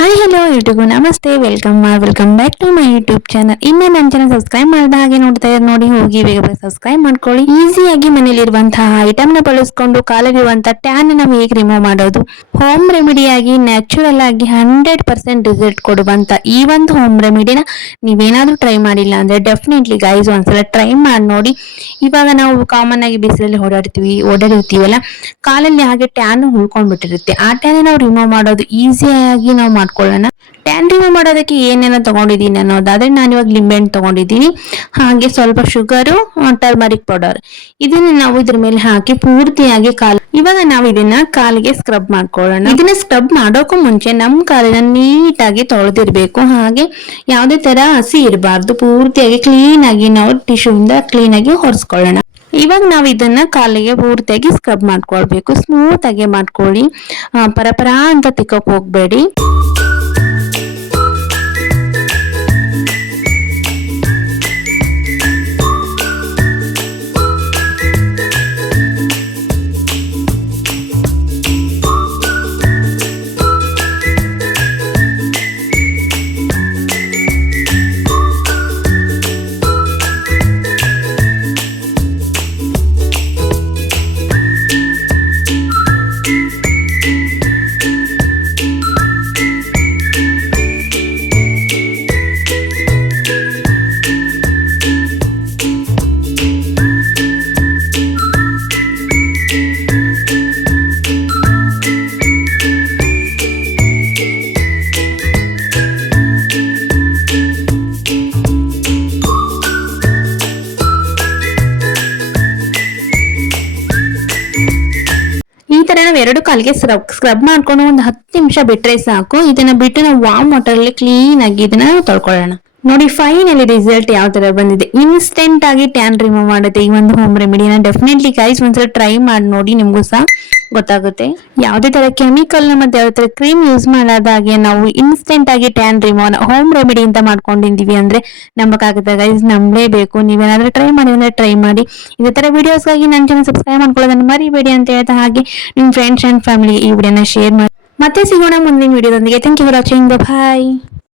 Hi hello YouTube ನಮಸ್ತೆ, welcome back to my YouTube channel. ಇನ್ನೇ ನನ್ನ ಚಾನಲ್ ಸಬ್ಸ್ಕ್ರೈಬ್ ಮಾಡಿದ ಹಾಗೆ ನೋಡ್ತಾ ಇರೋ ನೋಡಿ, ಹೋಗಿ ಬೇಗ ಸಬ್ಸ್ಕ್ರೈಬ್ ಮಾಡ್ಕೊಳ್ಳಿ. ಈಸಿಯಾಗಿ ಮನೇಲಿರುವಂತಹ ಐಟಮ್ ನ ಬಳಸ್ಕೊಂಡು ಕಾಲಲ್ಲಿರುವಂತಹ ಟ್ಯಾನ್ ನಾವು ಹೇಗೆ ರಿಮೂವ್ ಮಾಡೋದು, ಹೋಮ್ ರೆಮಿಡಿಯಾಗಿ ನ್ಯಾಚುರಲ್ ಆಗಿ 100% ರಿಸಲ್ಟ್ ಕೊಡುವಂತ ಈ ಒಂದು ಹೋಮ್ ರೆಮಿಡಿನ ನೀವೇನಾದ್ರೂ ಟ್ರೈ ಮಾಡಿಲ್ಲ ಅಂದ್ರೆ ಡೆಫಿನೆಟ್ಲಿ ಗೈಸ್ ಒಂದ್ಸಲ ಟ್ರೈ ಮಾಡಿ ನೋಡಿ. ಇವಾಗ ನಾವು ಕಾಮನ್ ಆಗಿ ಬಿಸಿಲಲ್ಲಿ ಓಡಾಡಿರ್ತೀವಲ್ಲ, ಕಾಲಲ್ಲಿ ಹಾಗೆ ಟ್ಯಾನ್ ಉಳ್ಕೊಂಡ್ಬಿಟ್ಟಿರುತ್ತೆ. ಆ ಟ್ಯಾನ್ ನಾವು ರಿಮೂವ್ ಮಾಡೋದು ಈಸಿಯಾಗಿ ನಾವು ಮಾಡ್ಕೊಳ್ಳೋಣ. ಟ್ಯಾನ್ ರಿಮೂವ್ ಮಾಡೋದಕ್ಕೆ ಏನೇನೋ ತಗೊಂಡಿದ್ದೀನಿ ಅನ್ನೋದಾದ್ರೆ, ನಾನು ಇವಾಗ ಲಿಂಬೆಹಣ್ಣು ತಗೊಂಡಿದ್ದೀನಿ, ಹಾಗೆ ಸ್ವಲ್ಪ ಶುಗರು, ಟರ್ಮರಿಕ್ ಪೌಡರ್. ಇದನ್ನ ನಾವು ಇದ್ರ ಮೇಲೆ ಹಾಕಿ ಪೂರ್ತಿಯಾಗಿ ಇವಾಗ ನಾವು ಇದನ್ನ ಕಾಲಿಗೆ ಸ್ಕ್ರಬ್ ಮಾಡ್ಕೊಳ್ಳೋಣ. ಇದನ್ನ ಸ್ಕ್ರಬ್ ಮಾಡೋಕ್ಕೂ ಮುಂಚೆ ನಮ್ಮ ಕಾಲನ್ನ ನೀಟಾಗಿ ತೊಳೆದಿರ್ಬೇಕು. ಹಾಗೆ ಯಾವುದೇ ತರ ಹಸಿ ಇರಬಾರ್ದು, ಪೂರ್ತಿಯಾಗಿ ಕ್ಲೀನ್ ಆಗಿ ನಾವು ಟಿಶ್ಯೂ ಇಂದ ಕ್ಲೀನ್ ಆಗಿ ಹೊರಿಸ್ಕೊಳ್ಳೋಣ. ಇವಾಗ ನಾವು ಇದನ್ನ ಕಾಲಿಗೆ ಪೂರ್ತಿಯಾಗಿ ಸ್ಕ್ರಬ್ ಮಾಡ್ಕೊಳ್ಬೇಕು. ಸ್ಮೂತ್ ಆಗಿ ಮಾಡ್ಕೊಳ್ಳಿ, ಪರಪರ ಅಂತ ತಿಕ್ಕಕ್ ಹೋಗ್ಬೇಡಿ. ಈ ತರ ನಾವು ಎರಡು ಕಾಲಿಗೆ ಸ್ಕ್ರಬ್ ಮಾಡ್ಕೊಂಡು ಒಂದು 10 ನಿಮಿಷ ಬಿಟ್ರೆ ಸಾಕು. ಇದನ್ನ ಬಿಟ್ಟು ನಾವು ವಾಮ್ ವಾಟರ್ ಅಲ್ಲಿ ಕ್ಲೀನ್ ಆಗಿ ಇದನ್ನ ತೊಳ್ಕೊಳ್ಳೋಣ. ನೋಡಿ ಫೈನಲಿ ರಿಸಲ್ಟ್ ಯಾವ ತರ ಬಂದಿದೆ. ಇನ್ಸ್ಟೆಂಟ್ ಆಗಿ ಟ್ಯಾನ್ ರಿಮೂವ್ ಮಾಡುತ್ತೆ ಈ ಒಂದು ಹೋಮ್ ರೆಮಿಡಿನ. ಡೆಫಿನೆಟ್ಲಿ ಗೈಸ್ ಒಂದ್ಸಲ ಟ್ರೈ ಮಾಡಿ ನೋಡಿ, ನಿಮ್ಗೂ ಸಹ ಗೊತ್ತಾಗುತ್ತೆ. ಯಾವುದೇ ತರ ಕೆಮಿಕಲ್ ಮತ್ತೆ ಯಾವುದೇ ತರ ಕ್ರೀಮ್ ಯೂಸ್ ಮಾಡಾದಾಗೆ ನಾವು ಇನ್ಸ್ಟೆಂಟ್ ಆಗಿ ಟ್ಯಾನ್ ರಿಮೂವ್ ಹೋಮ್ ರೆಮಿಡಿ ಅಂತ ಮಾಡ್ಕೊಂಡಿದೀವಿ ಅಂದ್ರೆ ನಂಬಕ್ಕಾಗುತ್ತೆ ಗೈಸ್, ನಂಬಲೇಬೇಕು. ನೀವೇನಾದ್ರೂ ಟ್ರೈ ಮಾಡಿ ಅಂದ್ರೆ ಟ್ರೈ ಮಾಡಿ. ಇದೇ ತರ ವಿಡಿಯೋಸ್ಗಾಗಿ ನನ್ನ ಚಾನಲ್ ಸಬ್ಸ್ಕ್ರೈಬ್ ಮಾಡ್ಕೊಳ್ಳೋದನ್ನ ಮರಿಬೇಡಿ ಅಂತ ಹೇಳ್ತಾ, ಹಾಗೆ ನಿಮ್ ಫ್ರೆಂಡ್ಸ್ ಅಂಡ್ ಫ್ಯಾಮಿಲಿ ಈ ವಿಡಿಯೋನ ಶೇರ್ ಮಾಡಿ. ಮತ್ತೆ ಸಿಗೋಣ ಮುಂದಿನ ವಿಡಿಯೋದೊಂದಿಗೆ. Thank you for watching. Bye.